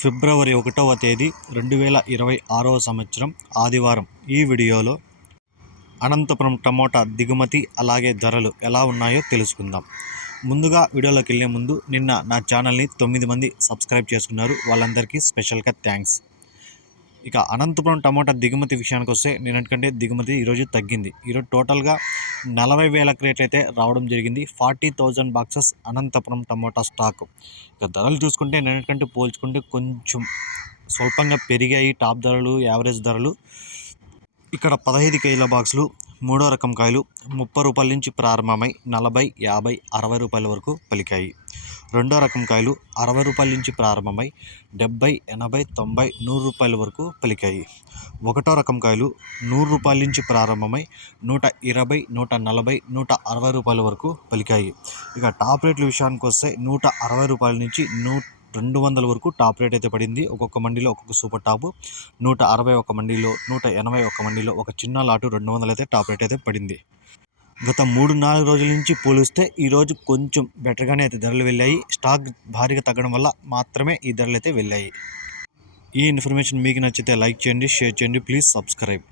ఫిబ్రవరి ఒకటవ తేదీ రెండు వేల ఇరవై ఆరవ సంవత్సరం ఆదివారం. ఈ వీడియోలో అనంతపురం టమోటా దిగుమతి అలాగే ధరలు ఎలా ఉన్నాయో తెలుసుకుందాం. ముందుగా వీడియోలోకి వెళ్ళే ముందు నిన్న నా ఛానల్ని తొమ్మిది మంది సబ్స్క్రైబ్ చేసుకున్నారు. వాళ్ళందరికీ స్పెషల్గా థ్యాంక్స్. ఇక అనంతపురం టమోటా దిగుమతి విషయానికి వస్తే నిన్నటికంటే దిగుమతి ఈరోజు తగ్గింది. ఈరోజు టోటల్గా నలభై వేల క్రేట్ అయితే రావడం జరిగింది. Forty thousand boxes Anantapuram tomato stock. ఇక ధరలు చూసుకుంటే నిన్నటికంటే పోల్చుకుంటే కొంచెం స్వల్పంగా పెరిగాయి. టాప్ ధరలు యావరేజ్ ధరలు. ఇక్కడ పదహైదు కేజీల బాక్సులు మూడో రకం కాయలు ముప్పై రూపాయల నుంచి ప్రారంభమై నలభై యాభై అరవై రూపాయల వరకు పలికాయి. రెండో రకం కాయలు అరవై రూపాయల నుంచి ప్రారంభమై డెబ్బై ఎనభై తొంభై నూరు రూపాయల వరకు పలికాయి. ఒకటో రకం కాయలు నూరు రూపాయల నుంచి ప్రారంభమై నూట ఇరవై నూట నలభై నూట అరవై రూపాయల వరకు పలికాయి. ఇక టాప్ రేట్ల విషయానికి వస్తే నూట అరవై రూపాయల నుంచి నూ రెండు వందల వరకు టాప్ రేట్ అయితే పడింది. ఒక్కొక్క మండీలో ఒక్కొక్క సూపర్ టాప్ నూట అరవై ఒక మండీలో నూట ఎనభై ఒక మండీలో ఒక చిన్న లాటు రెండు వందలు అయితే టాప్ రేట్ అయితే పడింది. గత మూడు నాలుగు రోజుల నుంచి పోలిస్తే ఈరోజు కొంచెం బెటర్గానే అయితే ధరలు వెళ్ళాయి. స్టాక్ భారీగా తగ్గడం వల్ల మాత్రమే ఈ ధరలు అయితే వెళ్ళాయి. ఈ ఇన్ఫర్మేషన్ మీకు నచ్చితే లైక్ చేయండి షేర్ చేయండి ప్లీజ్ సబ్స్క్రైబ్.